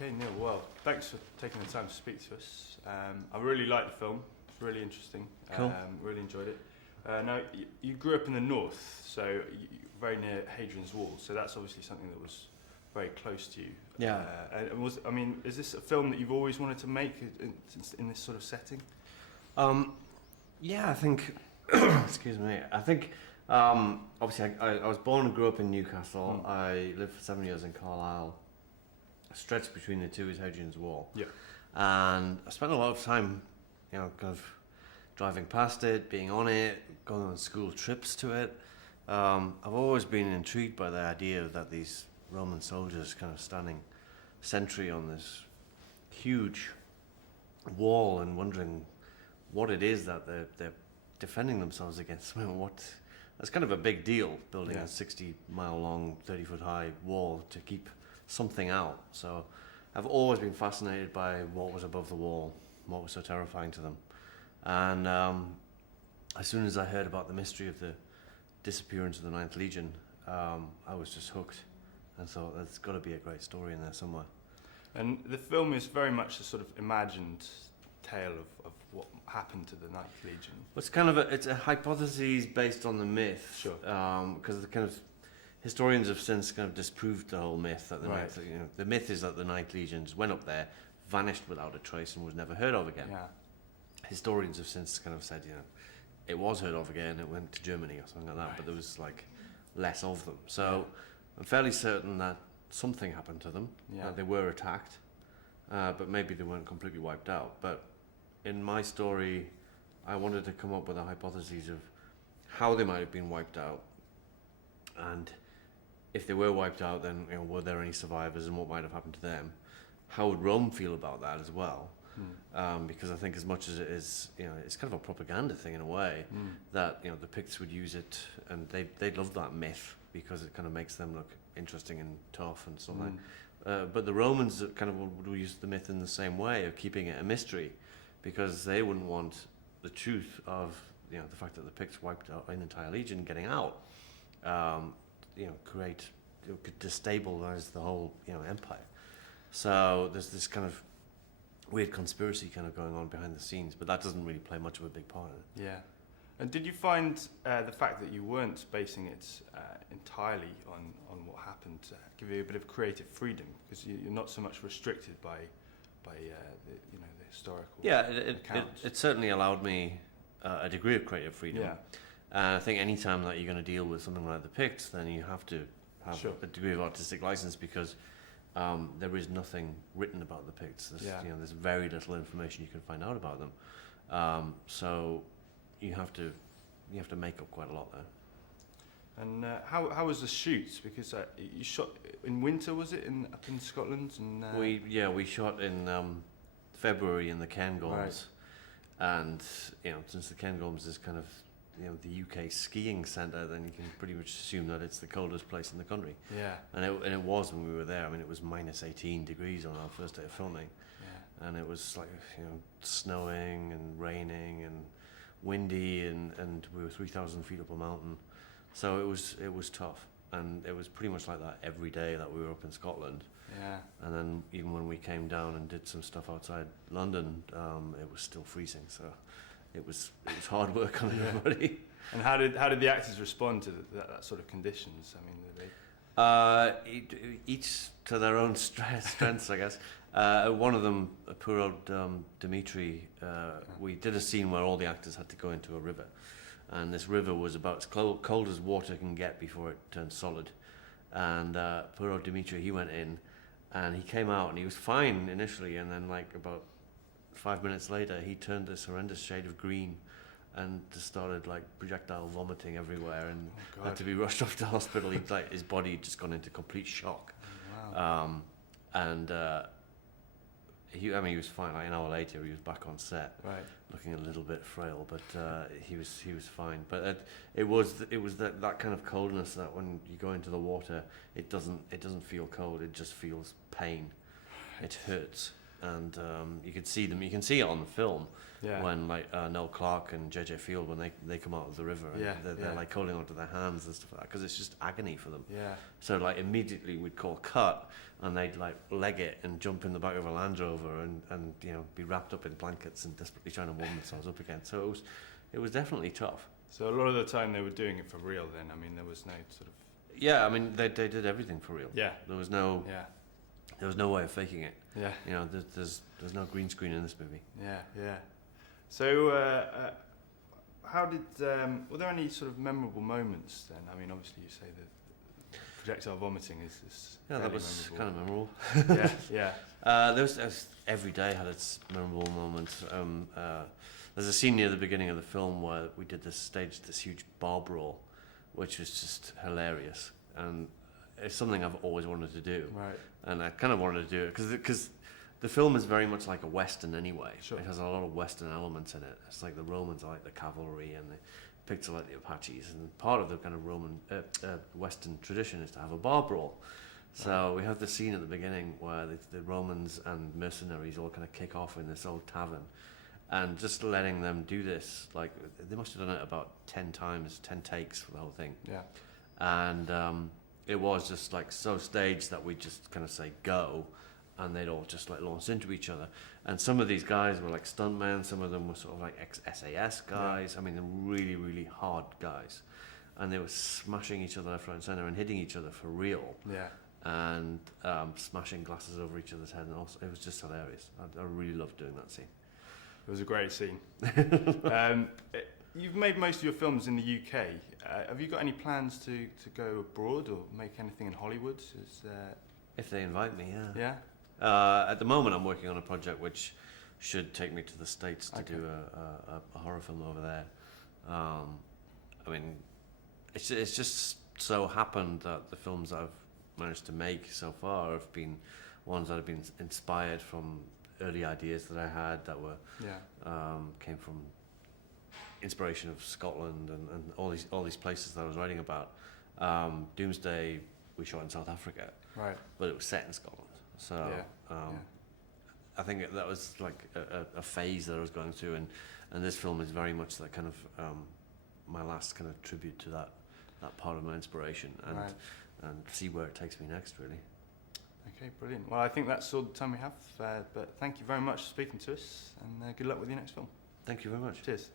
Okay, Neil. Well, thanks for taking the time to speak to us. I really liked the film. It's really interesting. Cool. Really enjoyed it. Now, you grew up in the north, so very near Hadrian's Wall. So that's obviously something that was very close to you. Yeah. Is this a film that you've always wanted to make in this sort of setting? Yeah, I think. Excuse me. I think. Obviously, I was born and grew up in Newcastle. I lived for 7 years in Carlisle. Stretched between the two is Hadrian's Wall. Yeah. And I spent a lot of time, kind of driving past it, being on it, going on school trips to it. I've always been intrigued by the idea that these Roman soldiers kind of standing sentry on this huge wall and wondering what it is that they're defending themselves against. I mean, that's kind of a big deal, building a 60-mile long, 30-foot high wall to keep something out. So I've always been fascinated by what was above the wall, what was so terrifying to them. And as soon as I heard about the mystery of the disappearance of the Ninth Legion, I was just hooked and thought there's got to be a great story in there somewhere. And the film is very much a sort of imagined tale of what happened to the Ninth Legion. Well, it's a hypothesis based on the myth. Sure. Because the kind of historians have since kind of disproved the whole myth that the myth is that the Ninth Legions went up there, vanished without a trace, and was never heard of again. Yeah. Historians have since kind of said, it was heard of again. It went to Germany or something like that, but there was less of them. So I'm fairly certain that something happened to them. Yeah. They were attacked, but maybe they weren't completely wiped out. But in my story, I wanted to come up with a hypothesis of how they might have been wiped out, and if they were wiped out, then were there any survivors, and what might have happened to them? How would Rome feel about that as well? Because I think as much as it is, it's kind of a propaganda thing in a way, that the Picts would use it, and they'd love that myth because it kind of makes them look interesting and tough and something. But the Romans kind of would use the myth in the same way of keeping it a mystery, because they wouldn't want the truth of the fact that the Picts wiped out an entire legion getting out. Could destabilize the whole empire. So there's this kind of weird conspiracy kind of going on behind the scenes, but that doesn't really play much of a big part in it. Yeah. And did you find the fact that you weren't basing it entirely on what happened give you a bit of creative freedom, because you're not so much restricted by the historical accounts? It certainly allowed me a degree of creative freedom. Yeah. I think any time that you're going to deal with something like the Picts, then you have to have Sure. a degree of artistic license, because there is nothing written about the Picts. There's very little information you can find out about them. So you have to make up quite a lot there. And how was the shoot? Because you shot in winter, was it, up in Scotland? And we shot in February in the Cairngorms, and since the Cairngorms is kind of the UK skiing centre, then you can pretty much assume that it's the coldest place in the country. Yeah. And it was when we were there. I mean, it was minus 18 degrees on our first day of filming. Yeah. And it was snowing and raining and windy, and we were 3,000 feet up a mountain. So it was tough. And it was pretty much like that every day that we were up in Scotland. Yeah. And then even when we came down and did some stuff outside London, it was still freezing. So it was hard work on everybody. And how did the actors respond to that sort of conditions? I mean, each to their own strengths, I guess. One of them, poor old Dimitri, we did a scene where all the actors had to go into a river, and this river was about as cold as water can get before it turns solid. And poor old Dimitri, he went in, and he came out, and he was fine initially, and then about 5 minutes later, he turned this horrendous shade of green and just started projectile vomiting everywhere, and had to be rushed off to hospital. His body had just gone into complete shock. Oh, wow. He was fine. An hour later, he was back on set, right, looking a little bit frail, but he was fine. But it was that kind of coldness that when you go into the water, it doesn't feel cold. It just feels pain. It hurts. and you could see them. You can see it on the film Yeah. when like Noel Clark and JJ Field when they come out of the river and Yeah, they're yeah. like holding onto their hands and stuff like that because it's just agony for them. Yeah. So like immediately we'd call cut and they'd like leg it and jump in the back of a Land Rover and you know be wrapped up in blankets and desperately trying to warm themselves up again. So it was definitely tough. So a lot of the time they were doing it for real. Then I mean, there was no sort of. Yeah, I mean they did everything for real. Yeah. There was no way of faking it. Yeah. You know, there's no green screen in this movie. Yeah. Yeah. So how did were there any sort of memorable moments then? I mean, obviously you say that projectile vomiting is Yeah, that fairly was kind memorable. of memorable. Yeah. There was every day had its memorable moments. There's a scene near the beginning of the film where we did this huge bar brawl, which was just hilarious, and it's something I've always wanted to do. Right. And I kind of wanted to do it because the film is very much like a western anyway. Sure. It has a lot of western elements in it. It's like the Romans are like the cavalry, and the Picts are like the Apaches, and part of the kind of Roman western tradition is to have a bar brawl. So we have the scene at the beginning where the Romans and mercenaries all kind of kick off in this old tavern, and just letting them do this, like they must have done it about 10 times, 10 takes for the whole thing. Yeah. And it was just like so staged that we just kind of say go, and they'd all just like launch into each other. And some of these guys were like stuntmen, some of them were sort of like ex-SAS guys. I mean, they're really, really hard guys, and they were smashing each other left, right, and center, and hitting each other for real. Yeah. And smashing glasses over each other's head, and also it was just hilarious. I really loved doing that scene. It was a great scene. You've made most of your films in the UK. Have you got any plans to go abroad or make anything in Hollywood? If they invite me, yeah. Yeah. At the moment, I'm working on a project which should take me to the States to Okay. do a horror film over there. I mean, it's just so happened that the films I've managed to make so far have been ones that have been inspired from early ideas that I had that were came from inspiration of Scotland and all these places that I was writing about. Doomsday we shot in South Africa, Right. but it was set in Scotland. So I think that was like a phase that I was going through, and this film is very much that kind of my last kind of tribute to that part of my inspiration, and see where it takes me next, really. Okay, brilliant. Well, I think that's all the time we have, but thank you very much for speaking to us, and good luck with your next film. Thank you very much. Cheers.